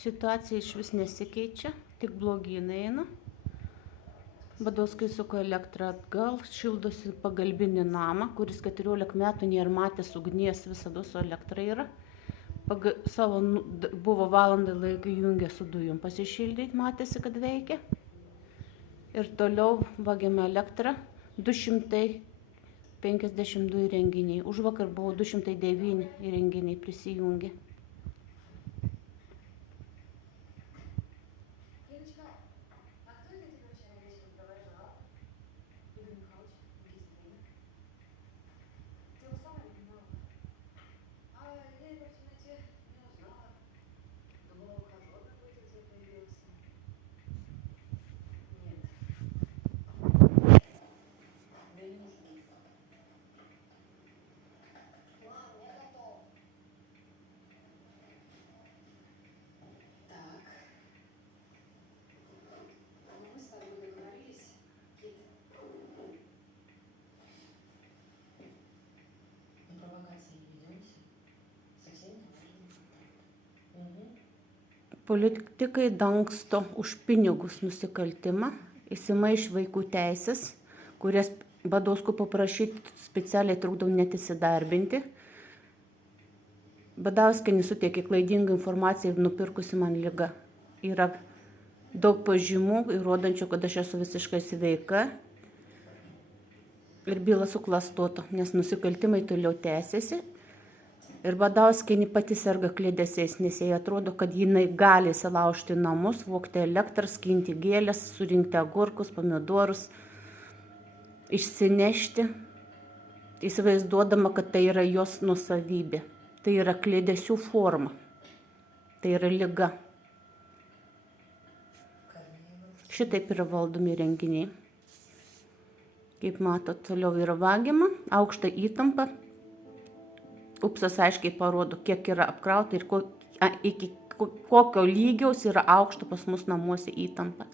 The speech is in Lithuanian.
Situacija iš vis nesikeičia, tik blogyn eina. Badauskai suka elektrą atgal, šildosi pagalbinį namą, kuris 14 metų nėra matęs ugnies, visada su elektra yra. Buvo valandą laiką jungę su dujom pasišildyti, matėsi, kad veikia. Ir toliau vagiame elektrą, 252 įrenginiai. Užvakar buvo 209 įrenginiai prisijungę. Politikai dangsto už pinigus nusikaltimą, įsimaiš vaikų teisės, kurias Badauskų paprašyti specialiai trukdavo net įsidarbinti. Badauskienė suteikė klaidingą informaciją ir nupirkusi man ligą. Yra daug pažymų, įrodančių, kad aš esu visiškai sveika. Ir byla suklastota, nes nusikaltimai toliau tęsiasi. Ir Badauskienė pati serga kliedesiais, nes jai atrodo, kad jinai gali įsilaužti namus, vogti elektrą, skinti gėlės, surinkti agurkus, pomidorus, išsinešti, įsivaizduodama, kad tai yra jos nuosavybė. Tai yra kliedesių forma. Tai yra liga. Šitaip yra valdomi įrenginiai. Kaip matot, toliau yra vagiama, aukšta įtampa. Upsas aiškiai parodo, kiek yra apkrauta ir iki kokio lygiaus yra aukšta pas mus namuose įtampa.